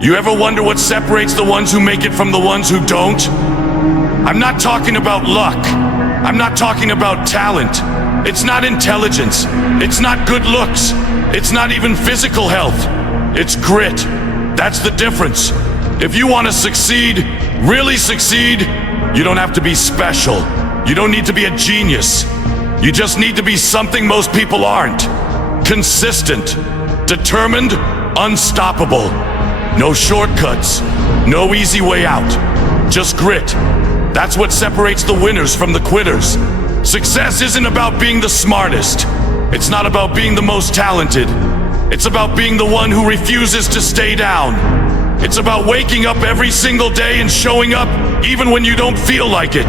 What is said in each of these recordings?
You ever wonder what separates the ones who make it from the ones who don't? I'm not talking about luck. I'm not talking about talent. It's not intelligence. It's not good looks. It's not even physical health. It's grit. That's the difference. If you want to succeed, really succeed, you don't have to be special. You don't need to be a genius. You just need to be something most people aren't. Consistent, determined, unstoppable. No shortcuts, no easy way out. Just grit. That's what separates the winners from the quitters. Success isn't about being the smartest. It's not about being the most talented. It's about being the one who refuses to stay down. It's about waking up every single day and showing up even when you don't feel like it.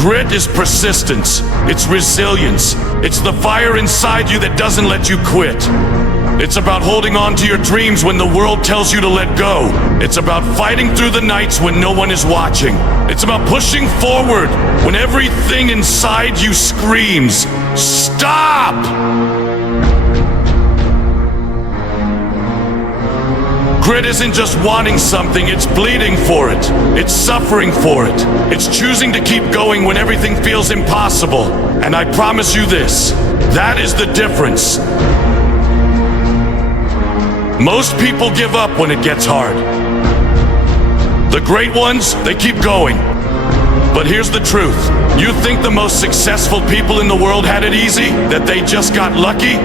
Grit is persistence. It's resilience. It's the fire inside you that doesn't let you quit. It's about holding on to your dreams when the world tells you to let go. It's about fighting through the nights when no one is watching. It's about pushing forward when everything inside you screams, "Stop!" Grit isn't just wanting something, it's bleeding for it. It's suffering for it. It's choosing to keep going when everything feels impossible. And I promise you this, that is the difference. Most people give up when it gets hard. The great ones, they keep going. But here's the truth. You think the most successful people in the world had it easy? That they just got lucky?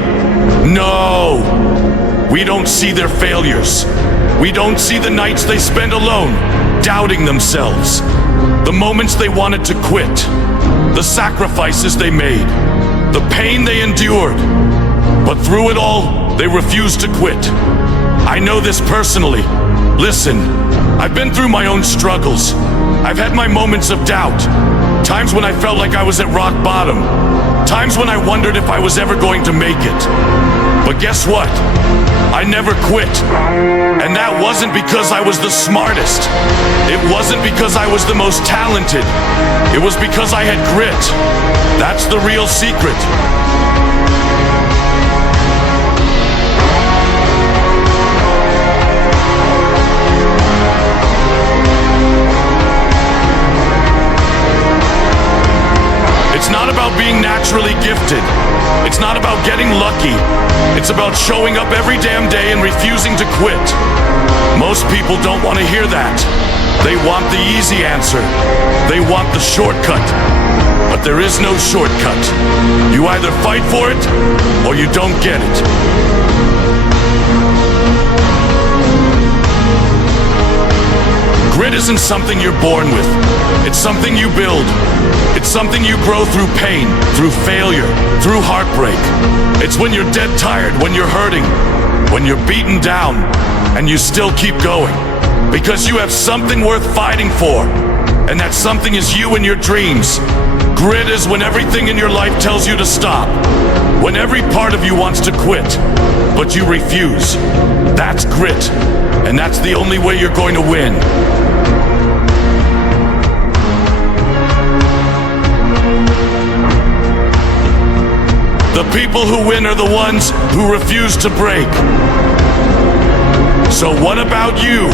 No. We don't see their failures. We don't see the nights they spend alone, doubting themselves. The moments they wanted to quit. The sacrifices they made. The pain they endured. But through it all, they refused to quit. I know this personally. Listen, I've been through my own struggles. I've had my moments of doubt. Times when I felt like I was at rock bottom. Times when I wondered if I was ever going to make it. But guess what? I never quit. And that wasn't because I was the smartest. It wasn't because I was the most talented. It was because I had grit. That's the real secret. It's not about being naturally gifted. It's not about getting lucky. It's about showing up every damn day and refusing to quit. Most people don't want to hear that. They want the easy answer. They want the shortcut. But there is no shortcut. You either fight for it or you don't get it. Grit isn't something you're born with. It's something you build. It's something you grow through pain, through failure, through heartbreak. It's when you're dead tired, when you're hurting, when you're beaten down, and you still keep going. Because you have something worth fighting for. And that something is you and your dreams. Grit is when everything in your life tells you to stop. When every part of you wants to quit, but you refuse. That's grit. And that's the only way you're going to win. The people who win are the ones who refuse to break. So what about you?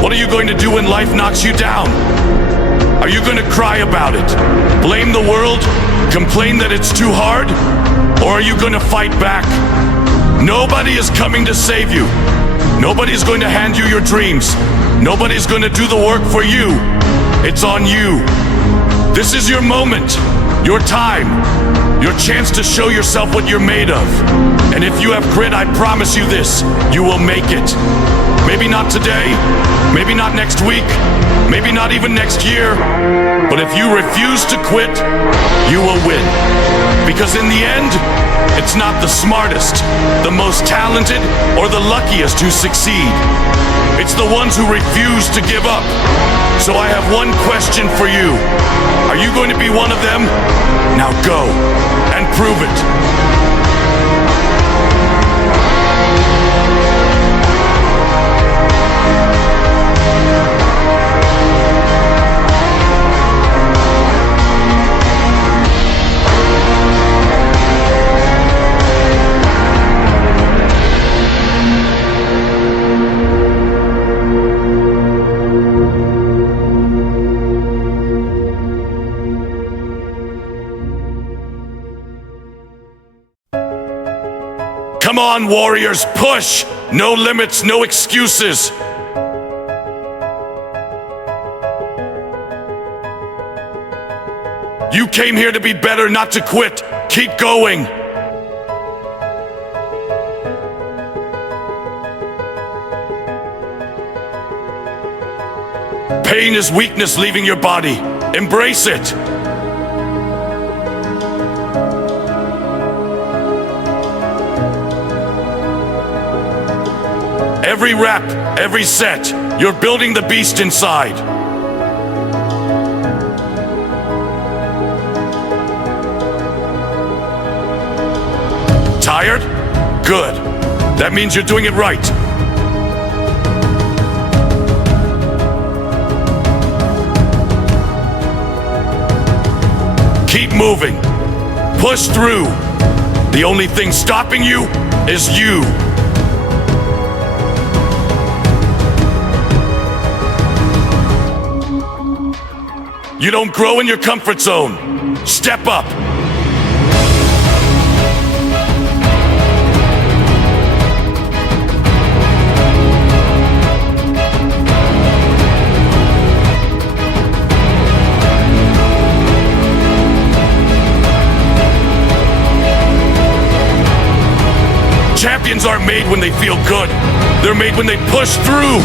What are you going to do when life knocks you down? Are you going to cry about it? Blame the world? Complain that it's too hard? Or are you going to fight back? Nobody is coming to save you. Nobody's going to hand you your dreams. Nobody's going to do the work for you. It's on you. This is your moment, your time, your chance to show yourself what you're made of. And if you have grit, I promise you this, you will make it. Maybe not today, maybe not next week, maybe not even next year, but if you refuse to quit, you will win. Because in the end, it's not the smartest, the most talented, or the luckiest who succeed. It's the ones who refuse to give up. So I have one question for you. Are you going to be one of them? Now go and prove it. Come on, warriors, push! No limits, no excuses. You came here to be better, not to quit. Keep going. Pain is weakness leaving your body. Embrace it. Every rep, every set, you're building the beast inside. Tired? Good. That means you're doing it right. Keep moving. Push through. The only thing stopping you is you. You don't grow in your comfort zone. Step up. Champions aren't made when they feel good. They're made when they push through.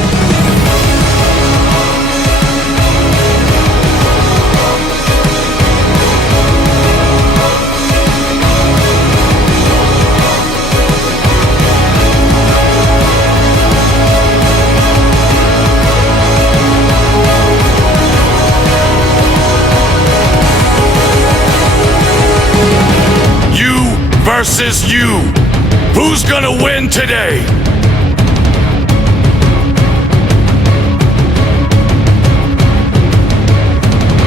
You versus you. Who's gonna win today?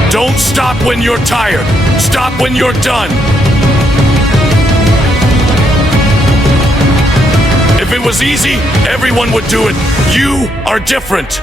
Don't stop when you're tired. Stop when you're done. If it was easy, everyone would do it. You are different.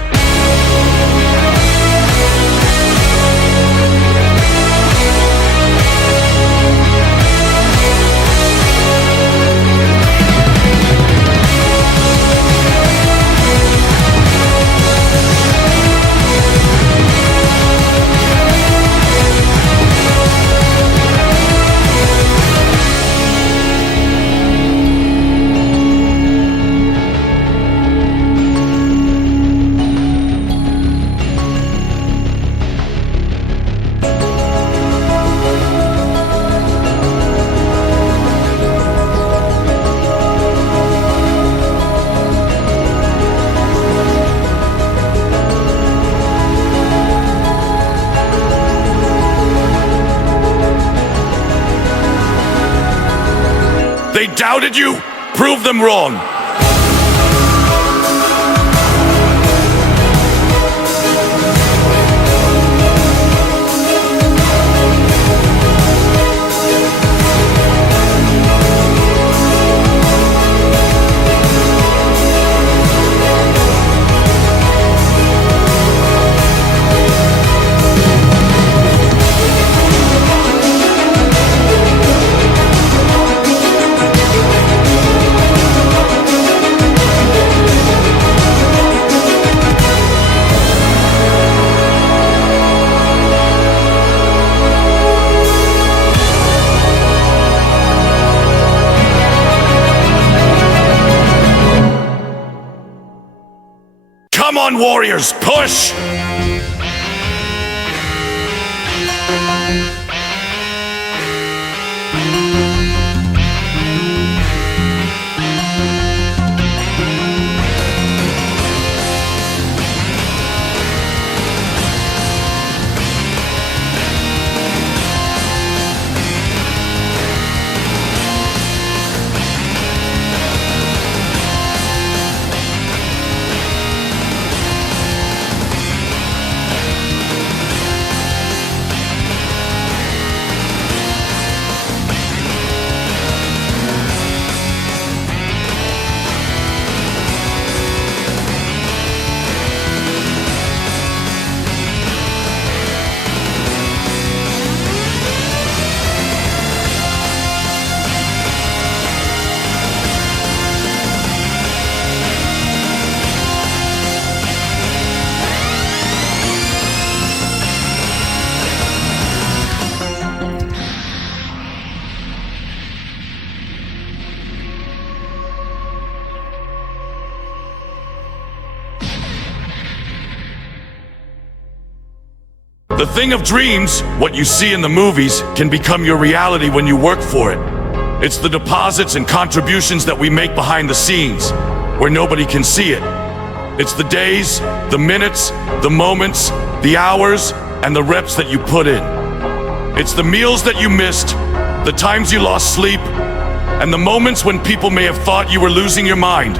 They doubted you? Prove them wrong. Come on, warriors, push! The thing of dreams, what you see in the movies, can become your reality when you work for it. It's the deposits and contributions that we make behind the scenes, where nobody can see it. It's the days, the minutes, the moments, the hours, and the reps that you put in. It's the meals that you missed, the times you lost sleep, and the moments when people may have thought you were losing your mind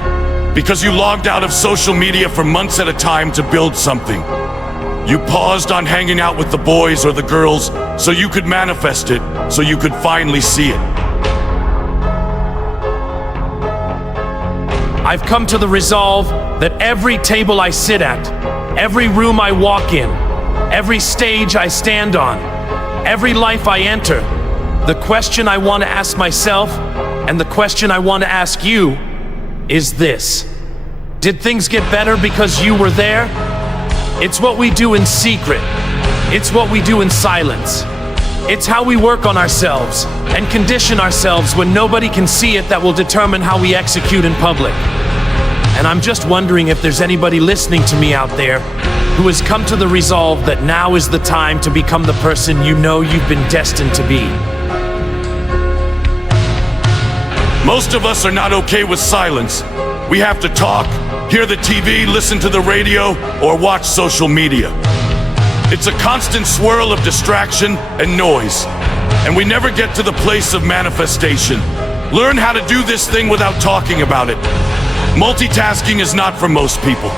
because you logged out of social media for months at a time to build something. You paused on hanging out with the boys or the girls so you could manifest it, so you could finally see it. I've come to the resolve that every table I sit at, every room I walk in, every stage I stand on, every life I enter, the question I want to ask myself and the question I want to ask you is this: did things get better because you were there? It's what we do in secret. It's what we do in silence. It's how we work on ourselves and condition ourselves when nobody can see it that will determine how we execute in public. And I'm just wondering if there's anybody listening to me out there who has come to the resolve that now is the time to become the person you know you've been destined to be. Most of us are not okay with silence. We have to talk, hear the TV, listen to the radio, or watch social media. It's a constant swirl of distraction and noise, and we never get to the place of manifestation. Learn how to do this thing without talking about it. Multitasking is not for most people.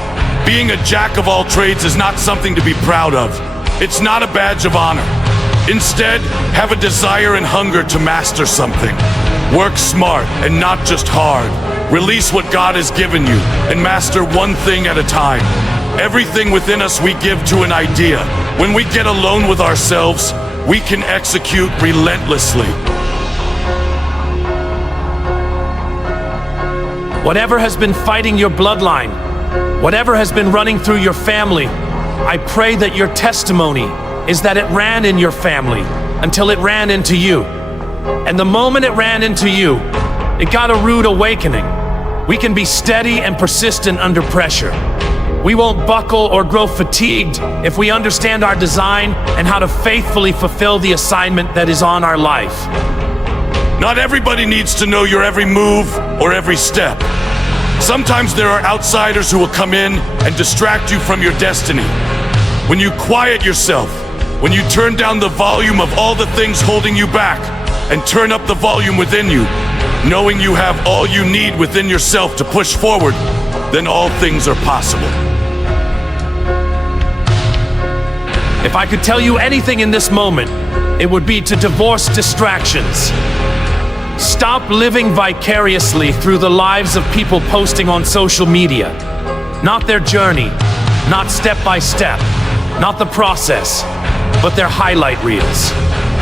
Being a jack of all trades is not something to be proud of. It's not a badge of honor. Instead, have a desire and hunger to master something. Work smart and not just hard. Release what God has given you and master one thing at a time. Everything within us we give to an idea. When we get alone with ourselves, we can execute relentlessly. Whatever has been fighting your bloodline, whatever has been running through your family, I pray that your testimony is that it ran in your family until it ran into you. And the moment it ran into you, it got a rude awakening. We can be steady and persistent under pressure. We won't buckle or grow fatigued if we understand our design and how to faithfully fulfill the assignment that is on our life. Not everybody needs to know your every move or every step. Sometimes there are outsiders who will come in and distract you from your destiny. When you quiet yourself, when you turn down the volume of all the things holding you back and turn up the volume within you, knowing you have all you need within yourself to push forward, then all things are possible. If I could tell you anything in this moment, it would be to divorce distractions. Stop living vicariously through the lives of people posting on social media. Not their journey, not step by step, not the process, but their highlight reels.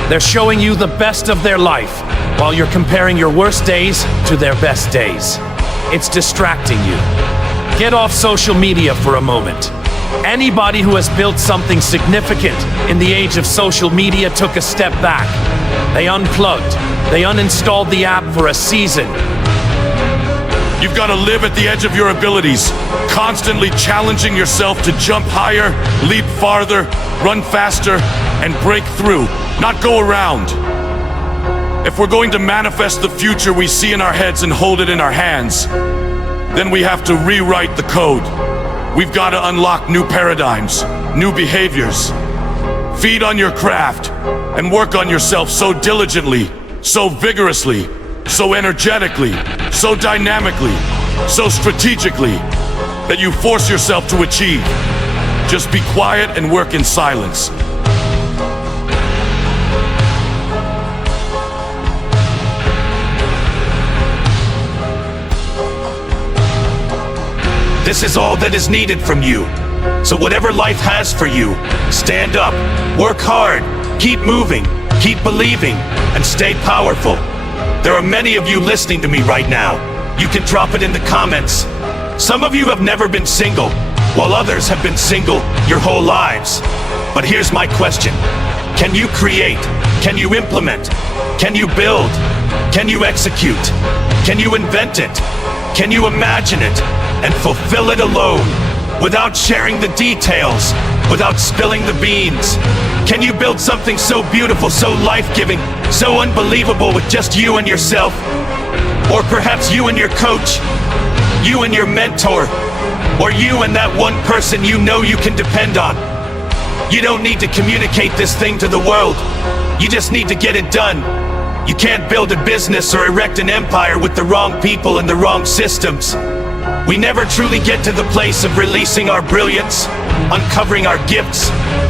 They're showing you the best of their life while you're comparing your worst days to their best days. It's distracting you. Get off social media for a moment. Anybody who has built something significant in the age of social media took a step back. They unplugged. They uninstalled the app for a season. You've got to live at the edge of your abilities, constantly challenging yourself to jump higher, leap farther, run faster, and break through, not go around. If we're going to manifest the future we see in our heads and hold it in our hands, then we have to rewrite the code. We've got to unlock new paradigms, new behaviors. Feed on your craft and work on yourself so diligently, so vigorously, so energetically, so dynamically, so strategically that you force yourself to achieve. Just be quiet and work in silence. This is all that is needed from you. So whatever life has for you, stand up, work hard, keep moving, keep believing, and stay powerful. There are many of you listening to me right now. You can drop it in the comments. Some of you have never been single, while others have been single your whole lives. But here's my question. Can you create? Can you implement? Can you build? Can you execute? Can you invent it? Can you imagine it and fulfill it alone, without sharing the details, without spilling the beans? Can you build something so beautiful, so life-giving, so unbelievable with just you and yourself? Or perhaps you and your coach, you and your mentor, or you and that one person you know you can depend on. You don't need to communicate this thing to the world. You just need to get it done. You can't build a business or erect an empire with the wrong people and the wrong systems. We never truly get to the place of releasing our brilliance, uncovering our gifts,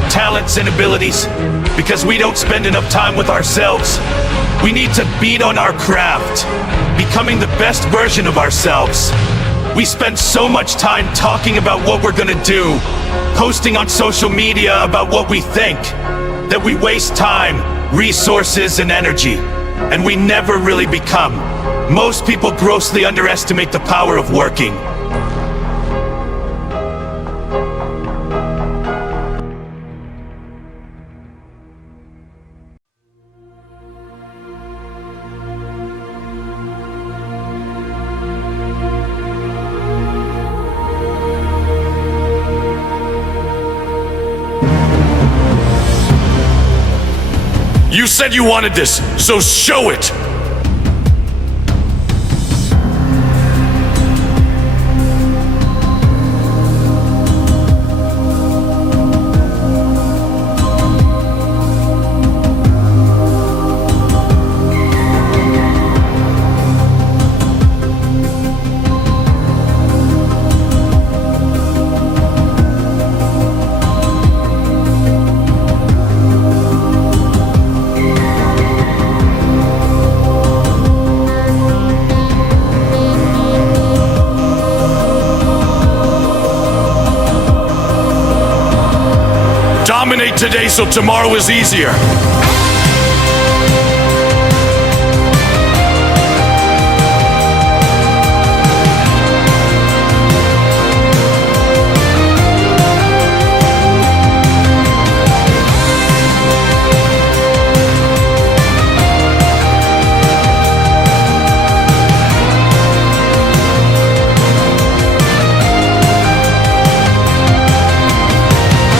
talents and abilities, because we don't spend enough time with ourselves. We need to beat on our craft, becoming the best version of ourselves. We spend so much time talking about what we're gonna do, posting on social media about what we think, that we waste time, resources and energy, and we never really become. Most people grossly underestimate the power of working. You said you wanted this, so show it! Dominate today so tomorrow is easier.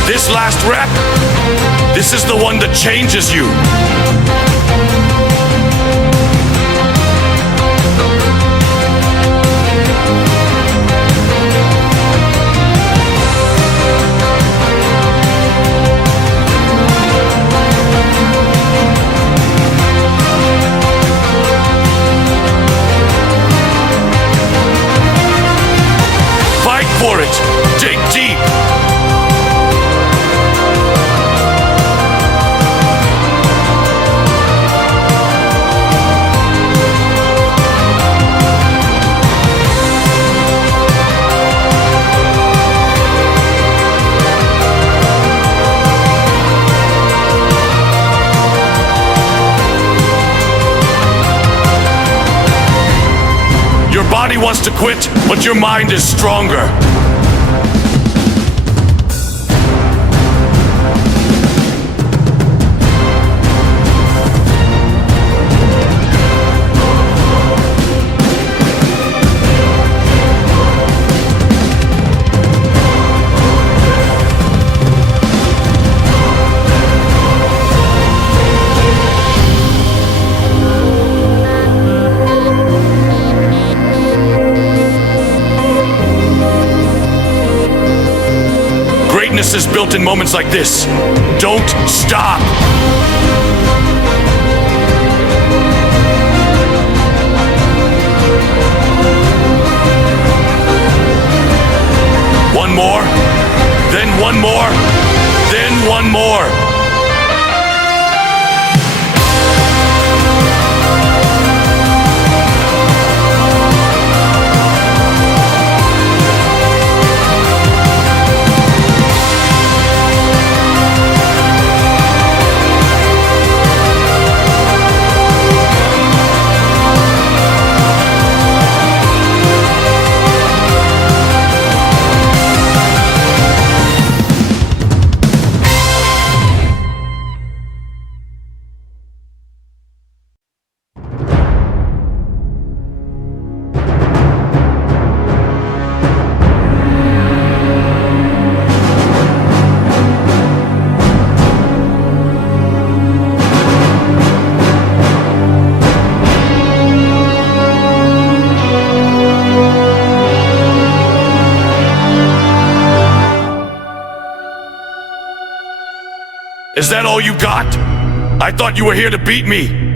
This last rep, this is the one that changes you. Fight for it. Dig deep. Your body wants to quit, but your mind is stronger. Greatness is built in moments like this. Don't stop. One more, then one more, then one more. Is that all you got? I thought you were here to beat me.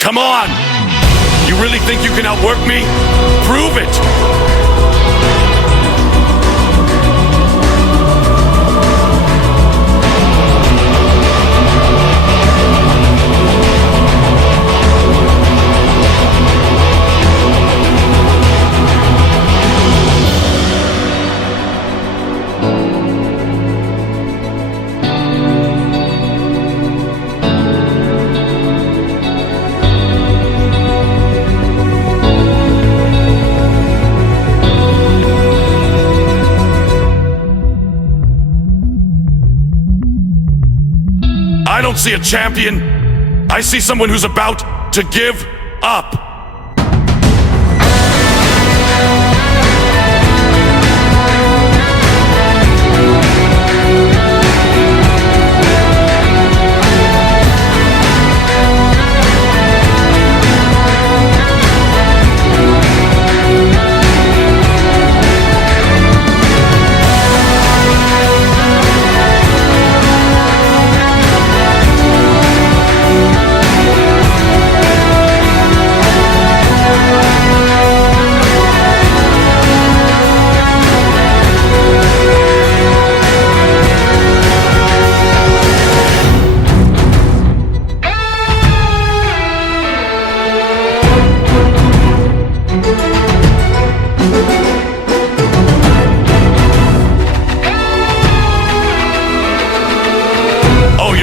Come on! You really think you can outwork me? Prove it! I don't see a champion. I see someone who's about to give up.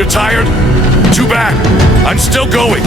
Tired? Too bad. I'm still going.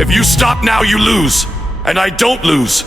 If you stop now, you lose. And I don't lose.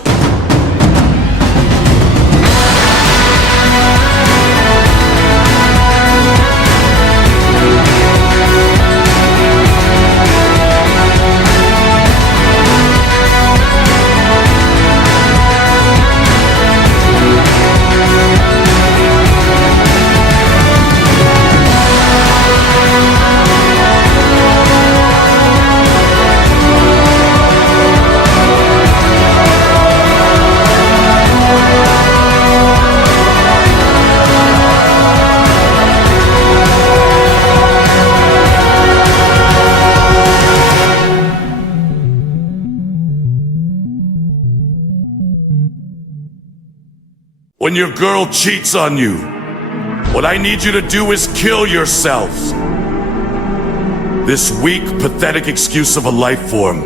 When your girl cheats on you, what I need you to do is kill yourself. This weak, pathetic excuse of a life form.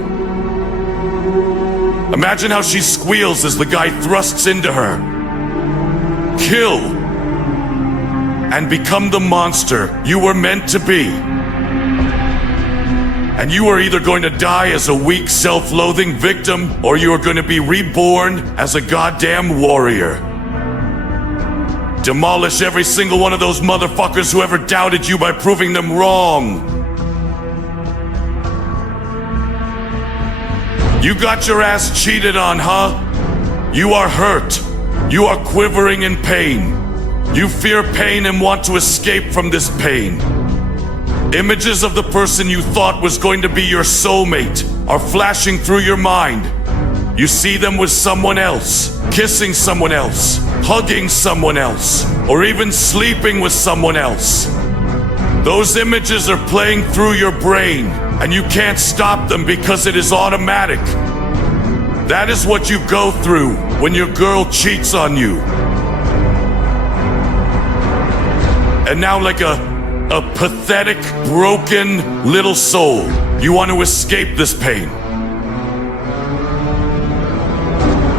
Imagine how she squeals as the guy thrusts into her. Kill and become the monster you were meant to be. And you are either going to die as a weak, self-loathing victim, or you are going to be reborn as a goddamn warrior. Demolish every single one of those motherfuckers who ever doubted you by proving them wrong. You got your ass cheated on, huh? You are hurt. You are quivering in pain. You fear pain and want to escape from this pain. Images of the person you thought was going to be your soulmate are flashing through your mind. You see them with someone else, kissing someone else, hugging someone else, or even sleeping with someone else. Those images are playing through your brain, and you can't stop them because it is automatic. That is what you go through when your girl cheats on you. And now, like a pathetic, broken little soul, you want to escape this pain.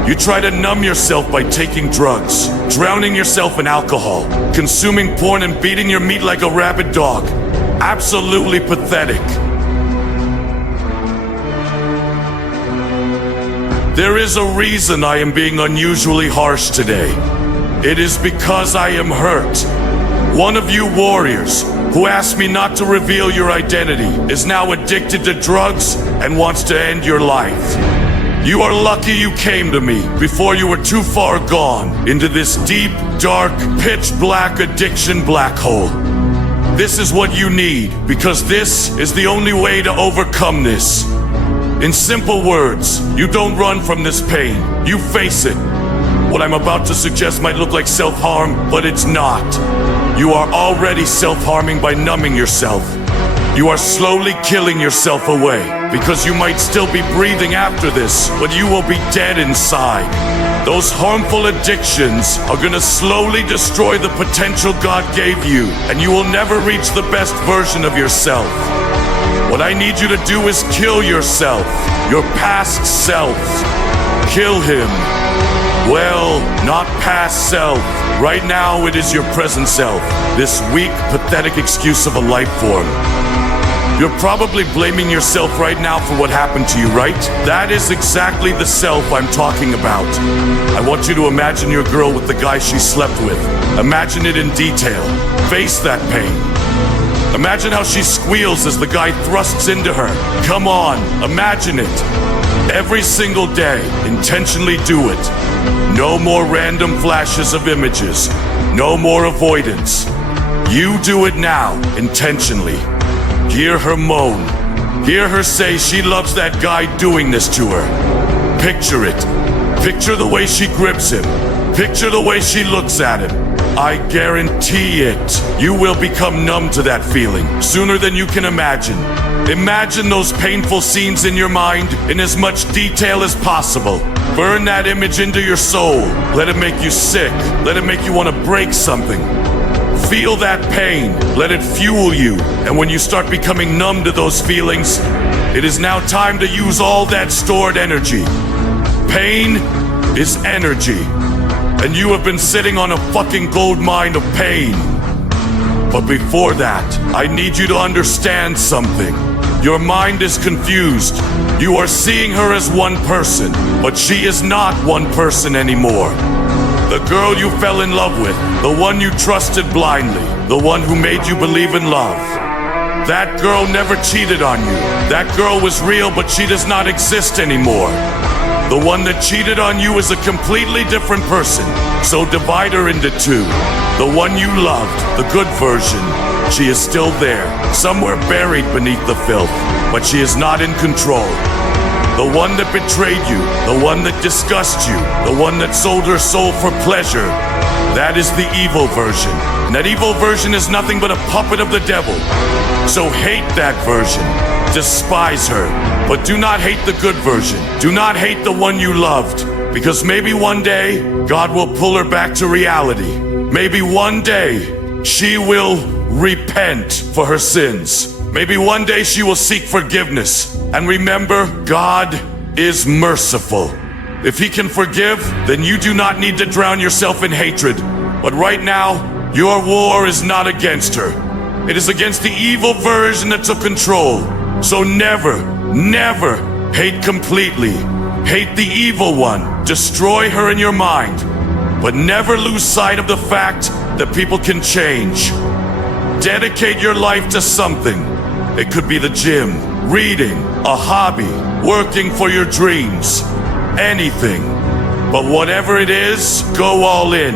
You try to numb yourself by taking drugs, drowning yourself in alcohol, consuming porn and beating your meat like a rabid dog. Absolutely pathetic. There is a reason I am being unusually harsh today. It is because I am hurt. One of you warriors who asked me not to reveal your identity is now addicted to drugs and wants to end your life. You are lucky you came to me before you were too far gone into this deep, dark, pitch-black addiction black hole. This is what you need, because this is the only way to overcome this. In simple words, you don't run from this pain, you face it. What I'm about to suggest might look like self-harm, but it's not. You are already self-harming by numbing yourself. You are slowly killing yourself away, because you might still be breathing after this, but you will be dead inside. Those harmful addictions are gonna slowly destroy the potential God gave you, and you will never reach the best version of yourself. What I need you to do is kill yourself, your past self. Kill him. Well, not past self. Right now it is your present self, this weak, pathetic excuse of a life form. You're probably blaming yourself right now for what happened to you, right? That is exactly the self I'm talking about. I want you to imagine your girl with the guy she slept with. Imagine it in detail. Face that pain. Imagine how she squeals as the guy thrusts into her. Come on, imagine it. Every single day, intentionally do it. No more random flashes of images. No more avoidance. You do it now, intentionally. Hear her moan. Hear her say she loves that guy doing this to her. Picture it. Picture the way she grips him. Picture the way she looks at him. I guarantee it. You will become numb to that feeling sooner than you can imagine. Imagine those painful scenes in your mind in as much detail as possible. Burn that image into your soul. Let it make you sick. Let it make you want to break something. Feel that pain. Let it fuel you. And when you start becoming numb to those feelings, it is now time to use all that stored energy. Pain is energy. And you have been sitting on a fucking gold mine of pain. But before that, I need you to understand something. Your mind is confused. You are seeing her as one person, but she is not one person anymore. The girl you fell in love with, the one you trusted blindly, the one who made you believe in love. That girl never cheated on you. That girl was real, but she does not exist anymore. The one that cheated on you is a completely different person, so divide her into two. The one you loved, the good version, she is still there, somewhere buried beneath the filth, but she is not in control. The one that betrayed you, the one that discussed you, the one that sold her soul for pleasure, that is the evil version. And that evil version is nothing but a puppet of the devil. So hate that version. Despise her. But do not hate the good version. Do not hate the one you loved. Because maybe one day, God will pull her back to reality. Maybe one day, she will repent for her sins. Maybe one day she will seek forgiveness. And remember, God is merciful. If He can forgive, then you do not need to drown yourself in hatred. But right now, your war is not against her. It is against the evil version that took control. So never, never hate completely. Hate the evil one. Destroy her in your mind. But never lose sight of the fact that people can change. Dedicate your life to something. It could be the gym, reading, a hobby, working for your dreams. Anything. But whatever it is, go all in.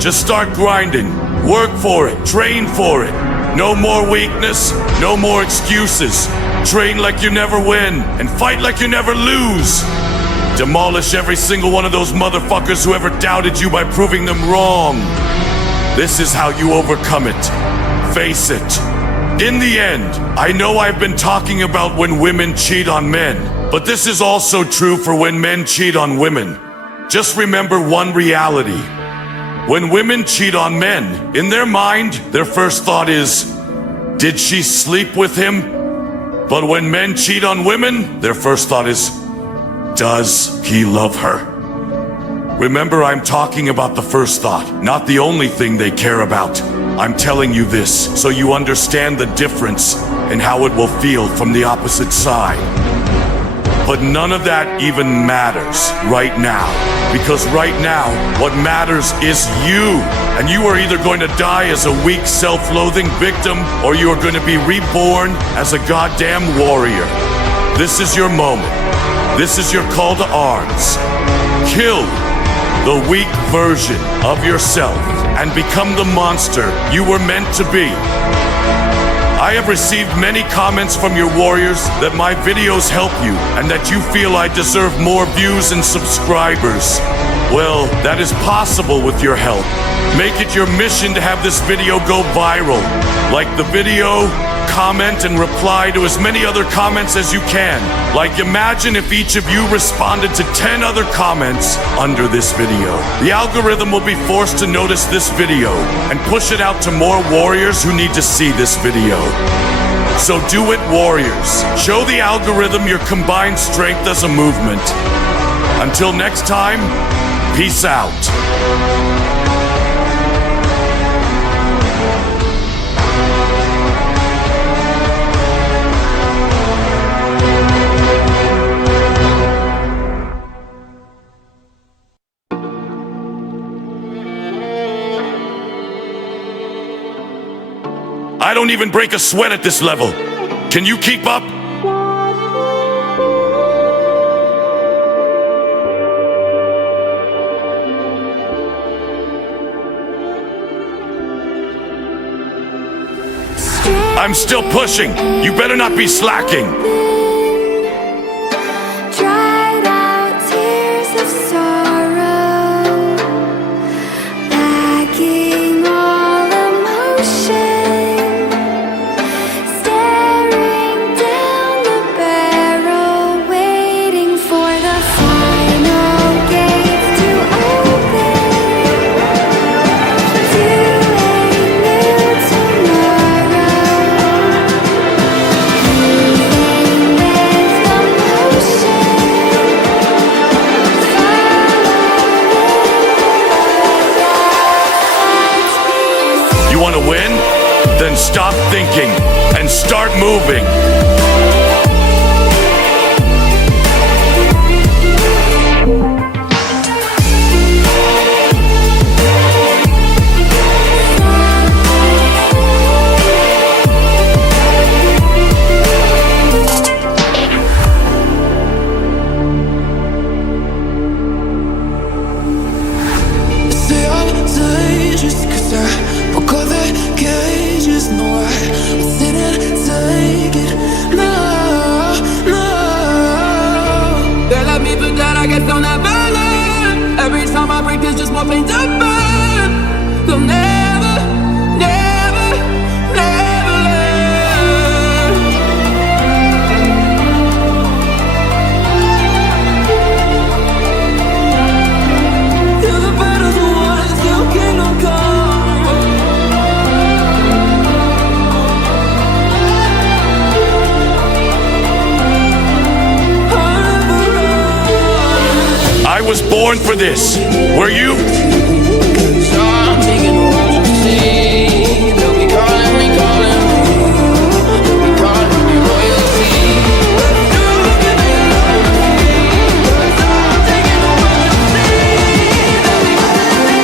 Just start grinding. Work for it. Train for it. No more weakness. No more excuses. Train like you never win. And fight like you never lose. Demolish every single one of those motherfuckers who ever doubted you by proving them wrong. This is how you overcome it. Face it. In the end, I know I've been talking about when women cheat on men, but this is also true for when men cheat on women. Just remember one reality. When women cheat on men, in their mind, their first thought is, did she sleep with him? But when men cheat on women, their first thought is, does he love her? Remember, I'm talking about the first thought, not the only thing they care about. I'm telling you this so you understand the difference in how it will feel from the opposite side. But none of that even matters right now. Because right now, what matters is you. And you are either going to die as a weak, self-loathing victim, or you are going to be reborn as a goddamn warrior. This is your moment. This is your call to arms. Kill the weak version of yourself and become the monster you were meant to be. I have received many comments from your warriors that my videos help you and that you feel I deserve more views and subscribers. Well, that is possible with your help. Make it your mission to have this video go viral. Like the video, comment and reply to as many other comments as you can. Like imagine if each of you responded to 10 other comments under this video. The algorithm will be forced to notice this video and push it out to more warriors who need to see this video. So do it, warriors. Show the algorithm your combined strength as a movement. Until next time, peace out. I don't even break a sweat at this level. Can you keep up? I'm still pushing. You better not be slacking. Dried out tears of sorrow, lacking all emotion, staring down the barrel, waiting for the final gates to open to a new tomorrow. You want to win? Then stop thinking and start moving. Say I'll say just 'cause I broke all the cages. No, I didn't take it. No, no. They let me put that, I guess they'll never learn. Every time I break, there's just more pain to burn. They'll never, never, never learn. Till the battle's won and still kingdom come. I was born for this. Were you? So I'm taking the road to see. They'll be calling me, calling me. They'll be calling me royalty. So I'm taking the road to see. They'll be calling me.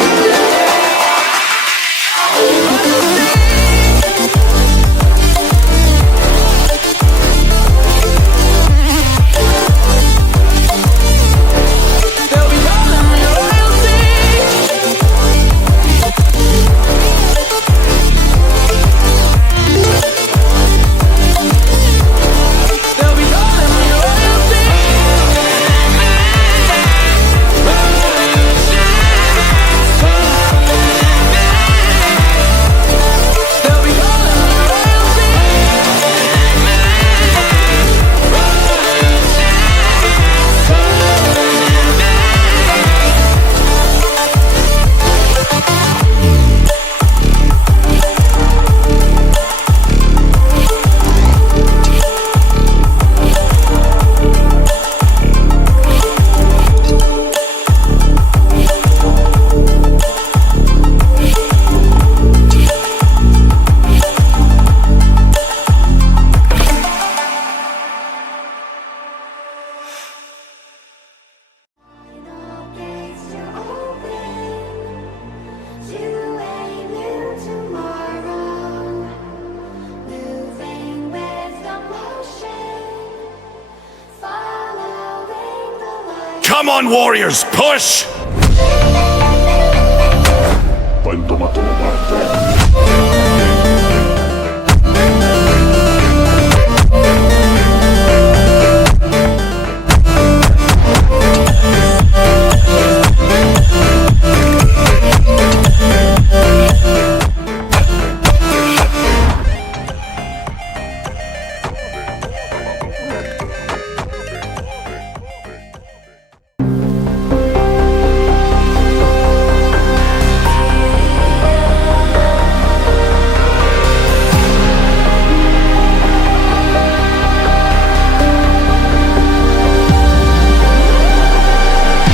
Come on, warriors, push!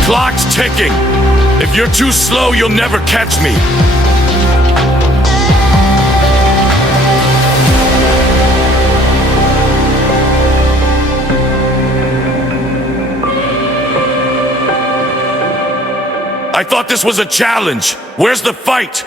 Clock's ticking. If you're too slow, you'll never catch me. I thought this was a challenge. Where's the fight?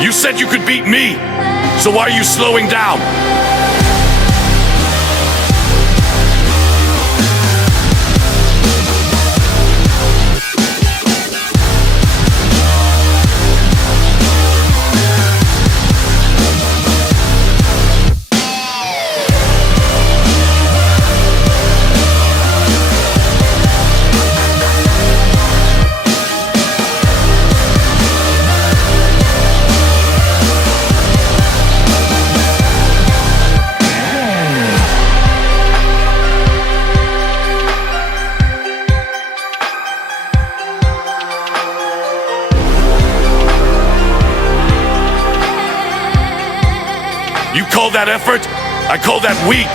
You said you could beat me, so why are you slowing down? You call that effort? I call that weak.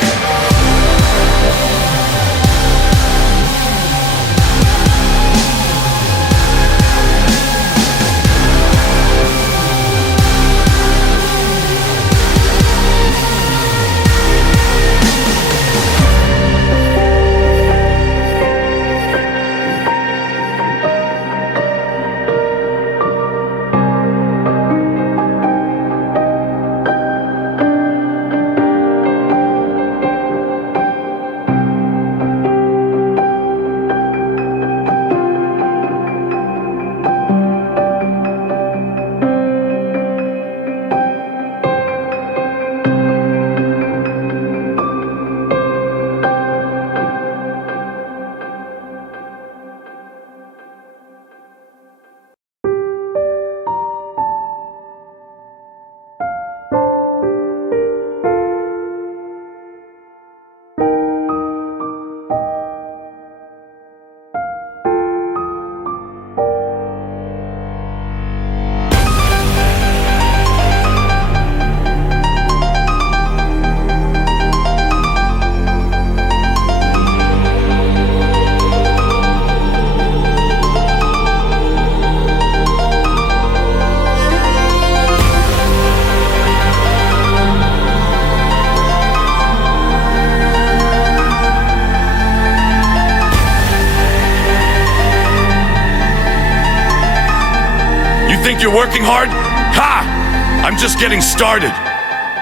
think you're working hard? Ha! I'm just getting started.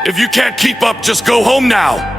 If you can't keep up, just go home now.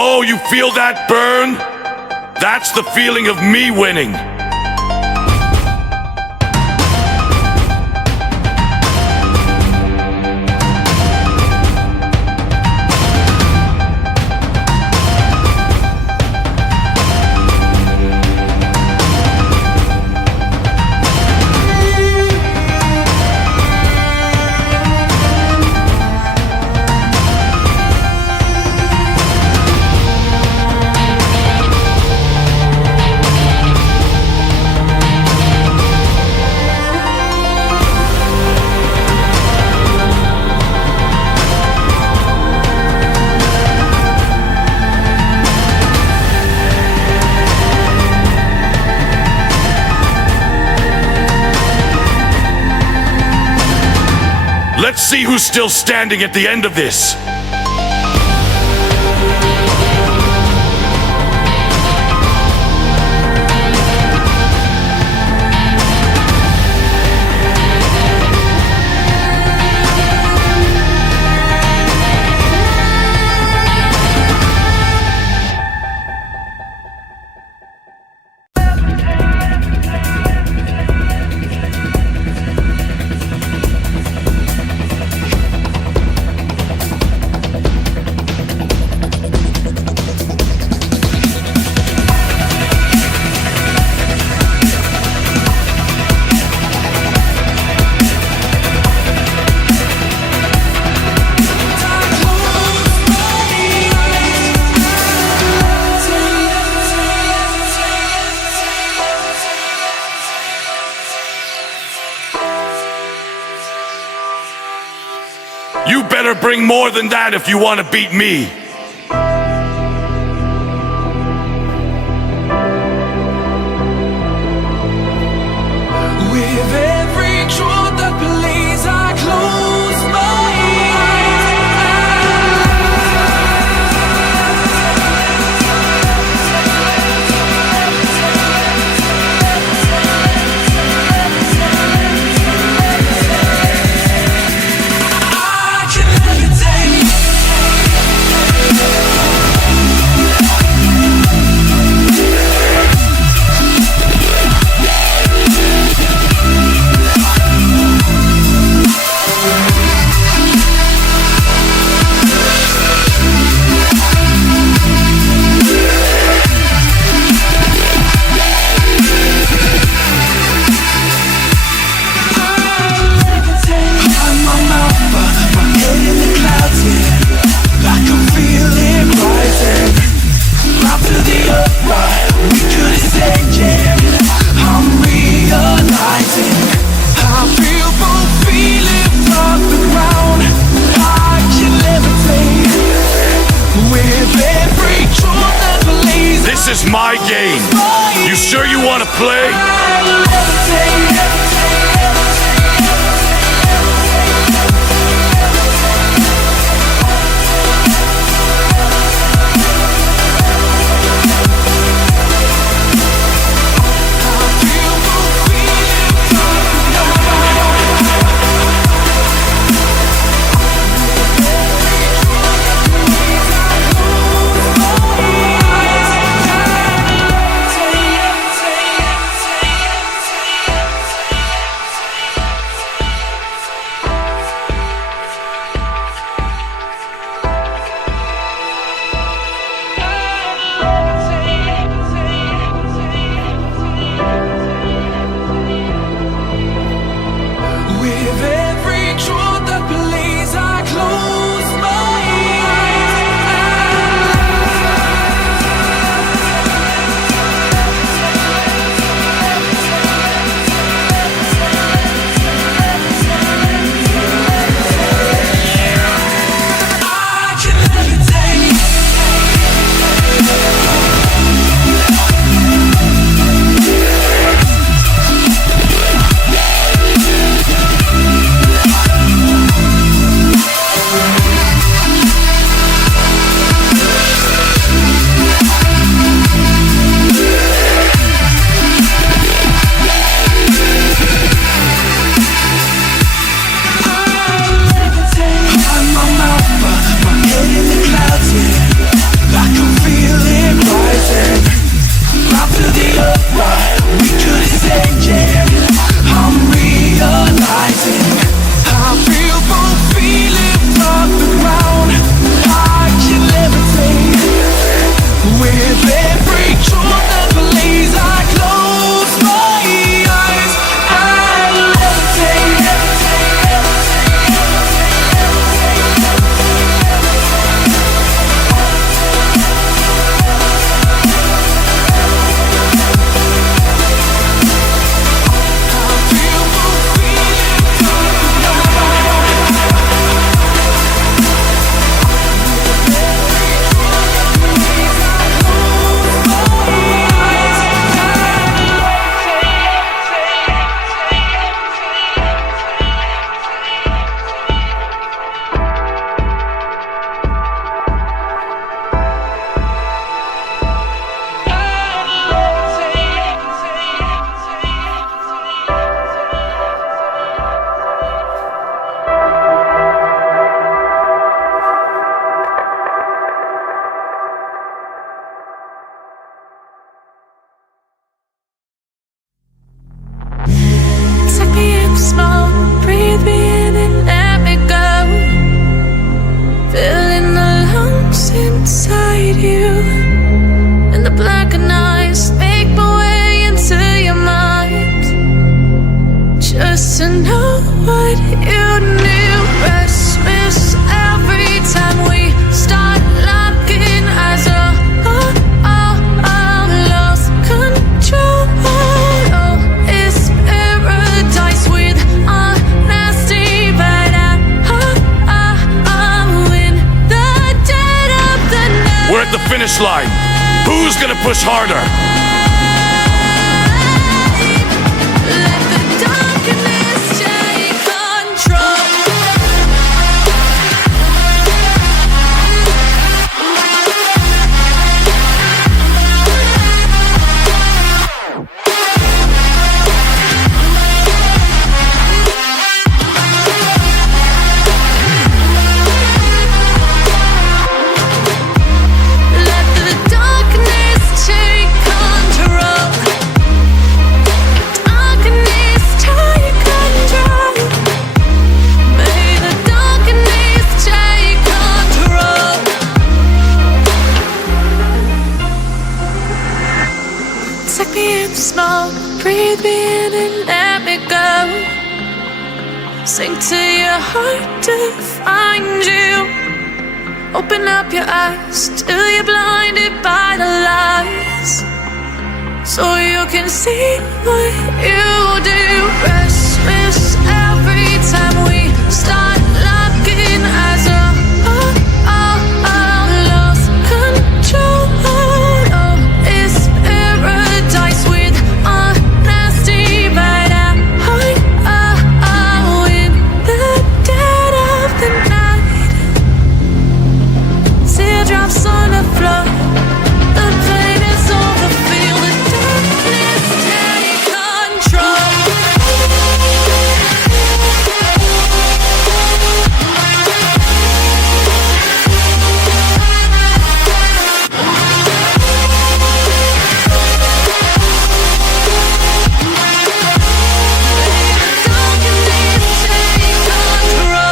Oh, you feel that burn? That's the feeling of me winning. Let's see who's still standing at the end of this. You better bring more than that if you want to beat me. With every truth that believes, I close my I can levitate. I'm on my head in the clouds, yeah. I can feel it rising. Up to the upright, we could ascend, yeah. I'm realizing I feel both feeling from the ground. I can levitate with every truth that believes. This is my game. You sure you want to play? recognize. Make my way into your mind, just to know what you knew. Restless every time we start locking eyes. Lost control. Oh, it's paradise with honesty, but I'm in the dead of the night. We're at the finish line. Who's gonna push harder? Let the darkness take control. Let the darkness take control. Darkness take control. May the darkness take control. Take me in the smoke, breathe me in and let me go. Sink to your heart to find you. Open up your eyes till you're blinded by the lies, so you can see what you do. Restless every time we start locking eyes. Lost control. Oh, it's paradise with honesty, but I'm in the dead of the night. Teardrops on the floor. The pain is over. Feel the darkness take control. Darkness take control.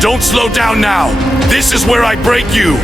Don't slow down now. This is where I break you.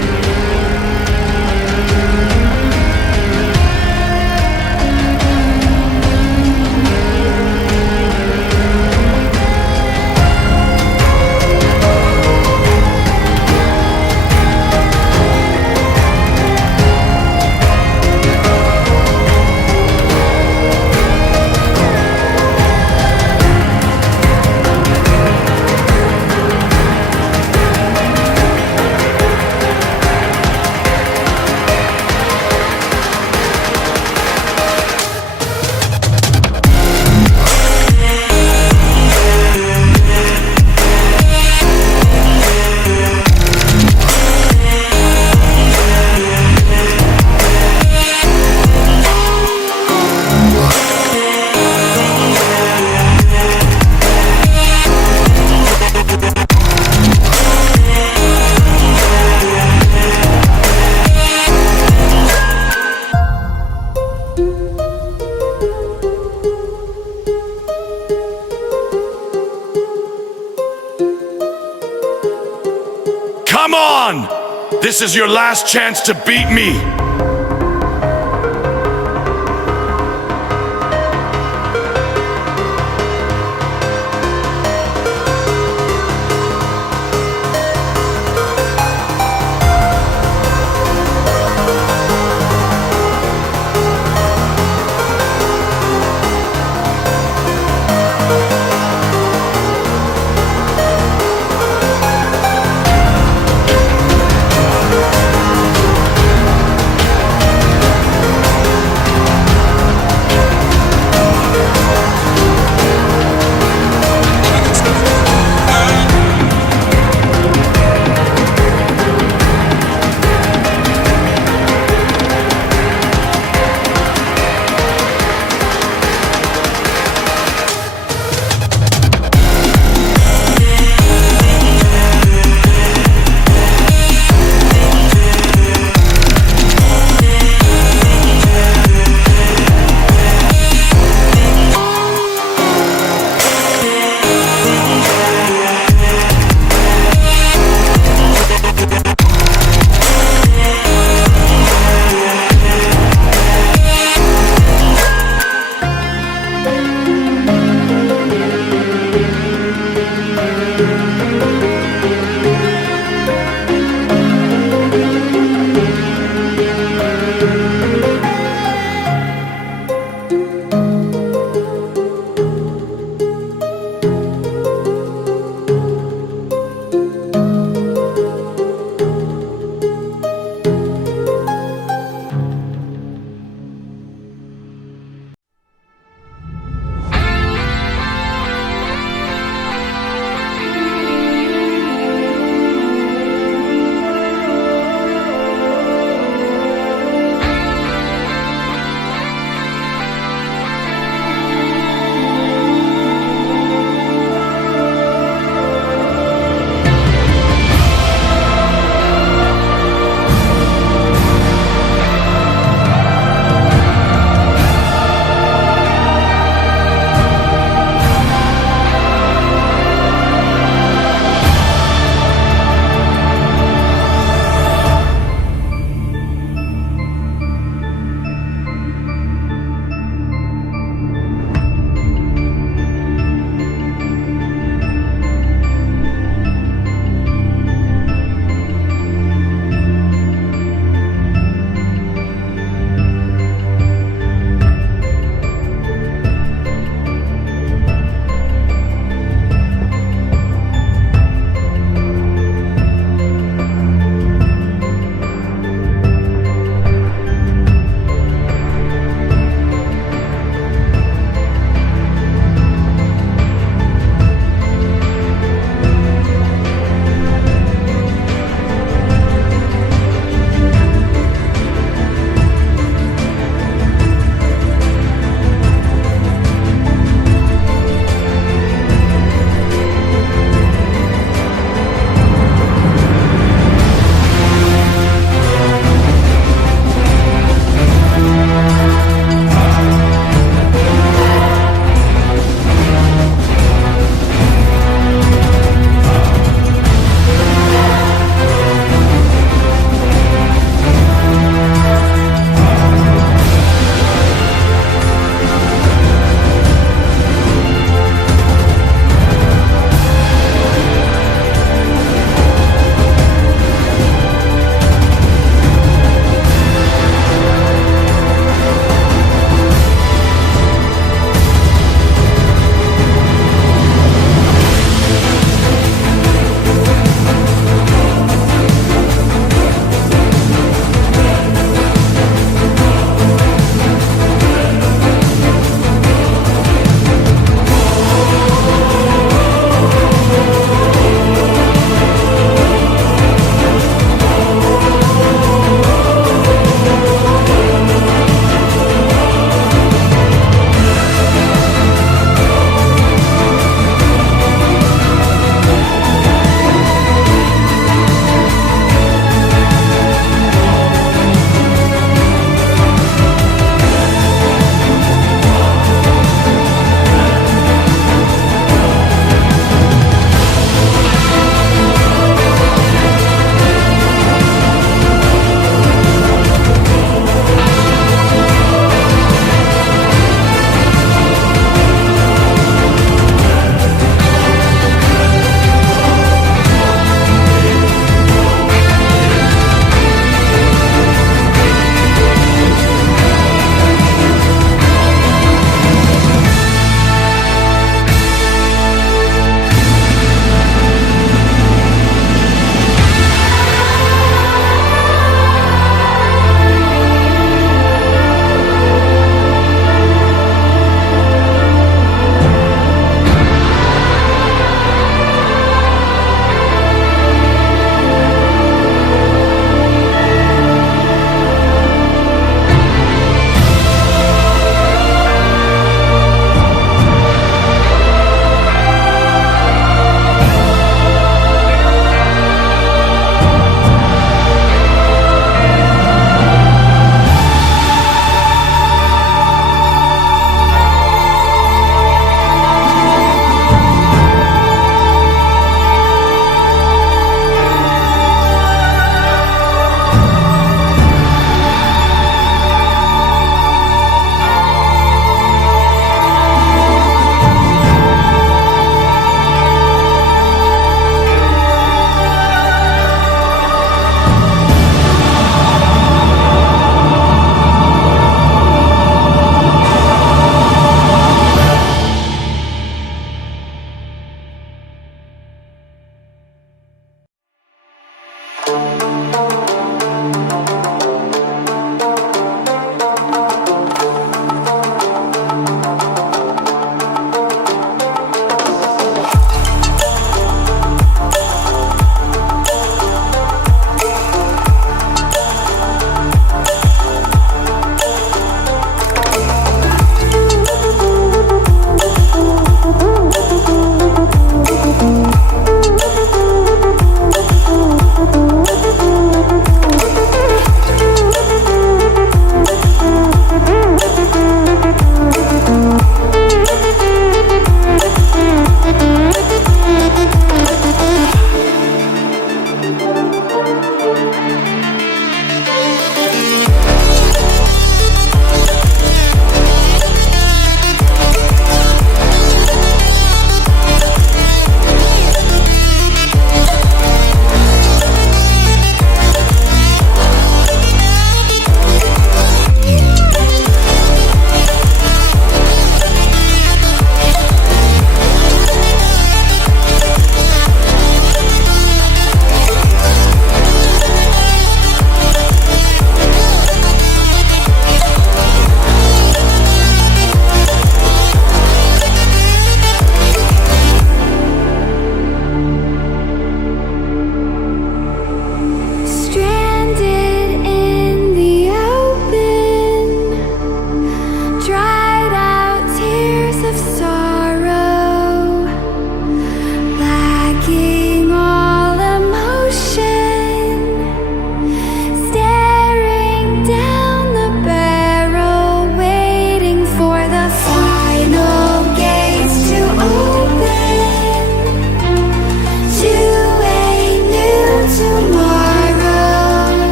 Come on! This is your last chance to beat me.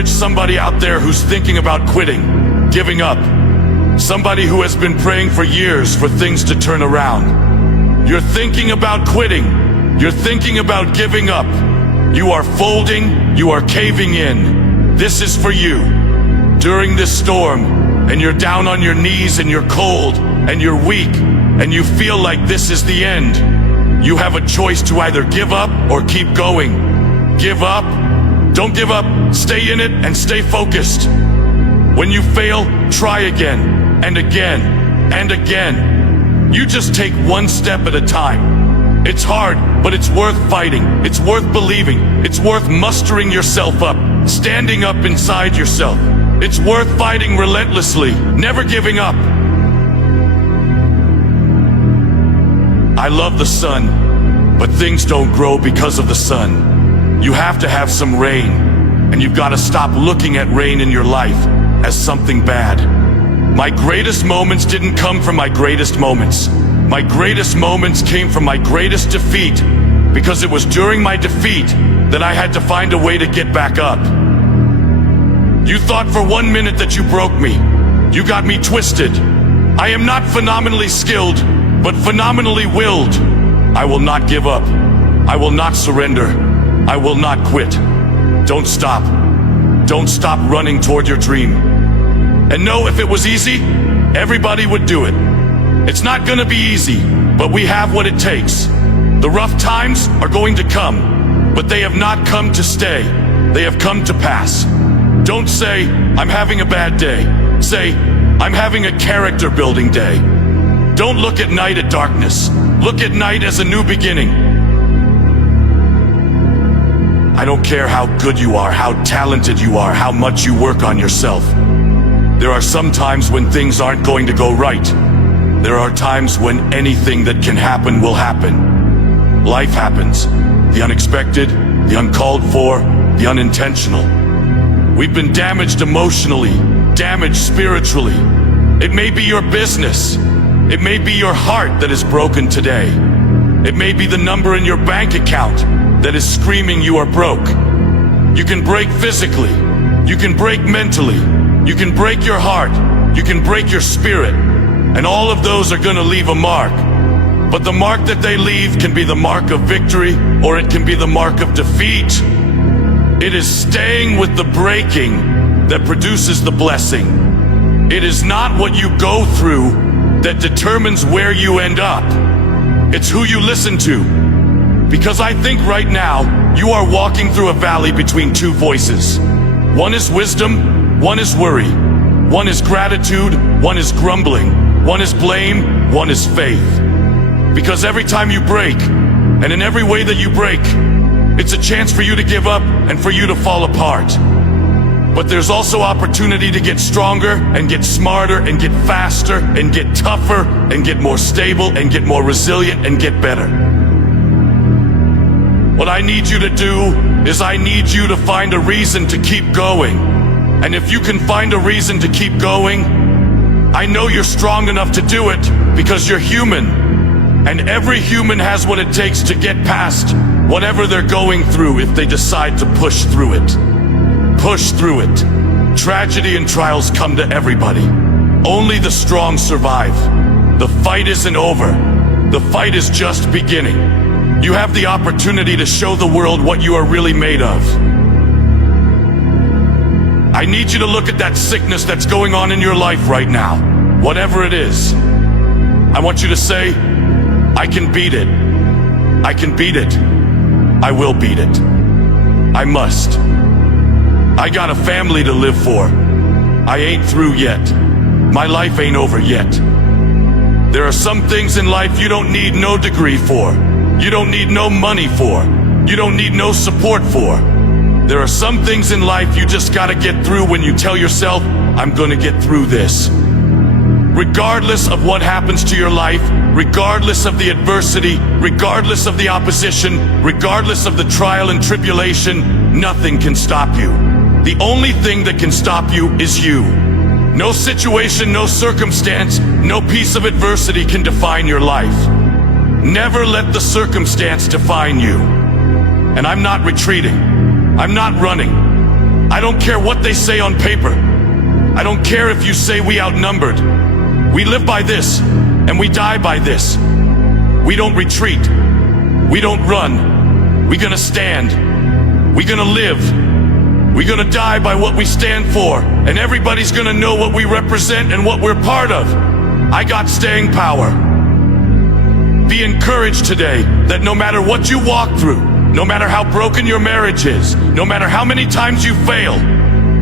encourage somebody out there who's thinking about quitting, giving up. Somebody who has been praying for years for things to turn around. You're thinking about quitting. You're thinking about giving up. You are folding. You are caving in. This is for you. During this storm, and you're down on your knees and you're cold and you're weak and you feel like this is the end. You have a choice to either give up or keep going. Give up. Don't give up. Stay in it and stay focused. When you fail, try again and again and again. You just take one step at a time. It's hard, but it's worth fighting. It's worth believing. It's worth mustering yourself up, standing up inside yourself. It's worth fighting relentlessly, never giving up. I love the sun, but things don't grow because of the sun. You have to have some rain, and you've got to stop looking at rain in your life as something bad. My greatest moments didn't come from my greatest moments. My greatest moments came from my greatest defeat, because it was during my defeat that I had to find a way to get back up. You thought for 1 minute that you broke me. You got me twisted. I am not phenomenally skilled, but phenomenally willed. I will not give up. I will not surrender. I will not quit. Don't stop. Don't stop running toward your dream. And know if it was easy, everybody would do it. It's not gonna be easy, but we have what it takes. The rough times are going to come, but they have not come to stay. They have come to pass. Don't say, I'm having a bad day. Say, I'm having a character building day. Don't look at night at darkness. Look at night as a new beginning. I don't care how good you are, how talented you are, how much you work on yourself. There are some times when things aren't going to go right. There are times when anything that can happen will happen. Life happens. The unexpected, the uncalled for, the unintentional. We've been damaged emotionally, damaged spiritually. It may be your business. It may be your heart that is broken today. It may be the number in your bank account that is screaming you are broke. You can break physically. You can break mentally. You can break your heart. You can break your spirit. And all of those are gonna leave a mark. But the mark that they leave can be the mark of victory, or it can be the mark of defeat. It is staying with the breaking that produces the blessing. It is not what you go through that determines where you end up. It's who you listen to. Because I think right now, you are walking through a valley between two voices. One is wisdom, one is worry. One is gratitude, one is grumbling. One is blame, one is faith. Because every time you break, and in every way that you break, it's a chance for you to give up and for you to fall apart. But there's also opportunity to get stronger and get smarter and get faster and get tougher and get more stable and get more resilient and get better. What I need you to do is I need you to find a reason to keep going. And if you can find a reason to keep going, I know you're strong enough to do it because you're human. And every human has what it takes to get past whatever they're going through if they decide to push through it. Push through it. Tragedy and trials come to everybody. Only the strong survive. The fight isn't over. The fight is just beginning. You have the opportunity to show the world what you are really made of. I need you to look at that sickness that's going on in your life right now, whatever it is. I want you to say, I can beat it. I can beat it. I will beat it. I must. I got a family to live for. I ain't through yet. My life ain't over yet. There are some things in life you don't need no degree for. You don't need no money for. You don't need no support for. There are some things in life you just gotta get through when you tell yourself, I'm gonna get through this. Regardless of what happens to your life, regardless of the adversity, regardless of the opposition, regardless of the trial and tribulation, nothing can stop you. The only thing that can stop you is you. No situation, no circumstance, no piece of adversity can define your life. Never let the circumstance define you. And I'm not retreating. I'm not running. I don't care what they say on paper. I don't care if you say we outnumbered. We live by this, and we die by this. We don't retreat. We don't run. We're gonna stand. We're gonna live. We're gonna die by what we stand for, and everybody's gonna know what we represent and what we're part of. I got staying power. Be encouraged today that no matter what you walk through, no matter how broken your marriage is, no matter how many times you fail,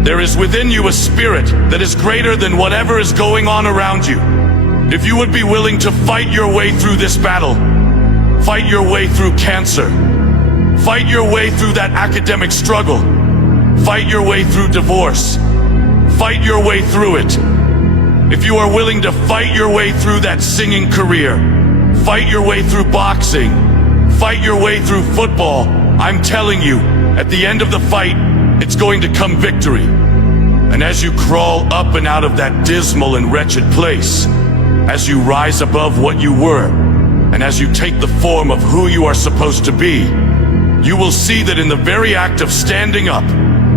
there is within you a spirit that is greater than whatever is going on around you. If you would be willing to fight your way through this battle, fight your way through cancer, fight your way through that academic struggle, fight your way through divorce, fight your way through it. If you are willing to fight your way through that singing career, fight your way through boxing, fight your way through football, I'm telling you, at the end of the fight, it's going to come victory. And as you crawl up and out of that dismal and wretched place, as you rise above what you were, and as you take the form of who you are supposed to be, you will see that in the very act of standing up,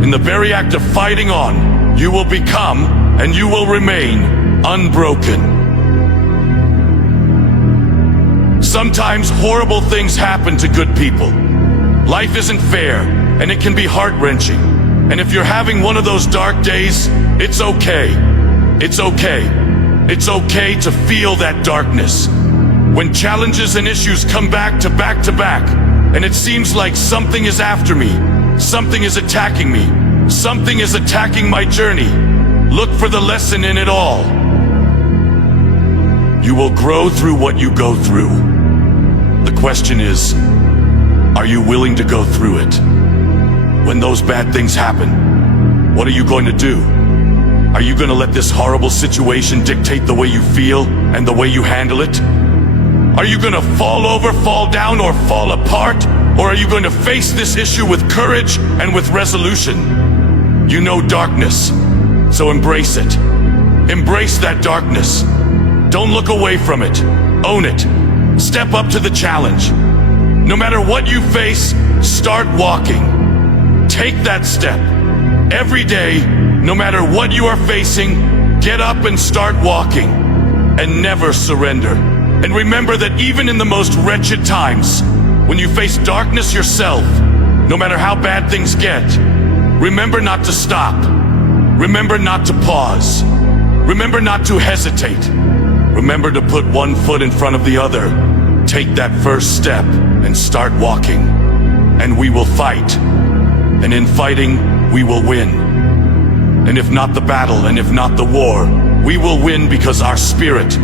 in the very act of fighting on, you will become and you will remain unbroken. Sometimes horrible things happen to good people. Life isn't fair, and it can be heart-wrenching. And if you're having one of those dark days, it's okay. It's okay. It's okay to feel that darkness. When challenges and issues come back to back to back, and it seems like something is after me, something is attacking me, something is attacking my journey, look for the lesson in it all. You will grow through what you go through. The question is, are you willing to go through it? When those bad things happen, what are you going to do? Are you going to let this horrible situation dictate the way you feel and the way you handle it? Are you going to fall over, fall down, or fall apart? Or are you going to face this issue with courage and with resolution? You know darkness, so embrace it. Embrace that darkness. Don't look away from it. Own it. Step up to the challenge. No matter what you face, start walking. Take that step. Every day, no matter what you are facing, get up and start walking. And never surrender. And remember that even in the most wretched times, when you face darkness yourself, no matter how bad things get, remember not to stop. Remember not to pause. Remember not to hesitate. Remember to put one foot in front of the other. Take that first step and start walking. And we will fight. And in fighting, we will win. And if not the battle, and if not the war, we will win because our spirit,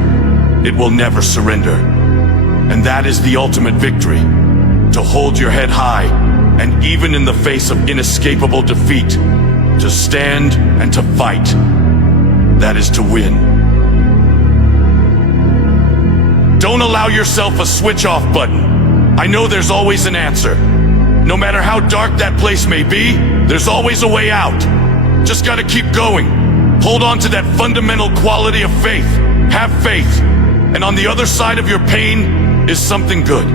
it will never surrender. And that is the ultimate victory. To hold your head high, and even in the face of inescapable defeat, to stand and to fight. That is to win. Don't allow yourself a switch-off button. I know there's always an answer. No matter how dark that place may be, there's always a way out. Just gotta keep going. Hold on to that fundamental quality of faith. Have faith. And on the other side of your pain is something good.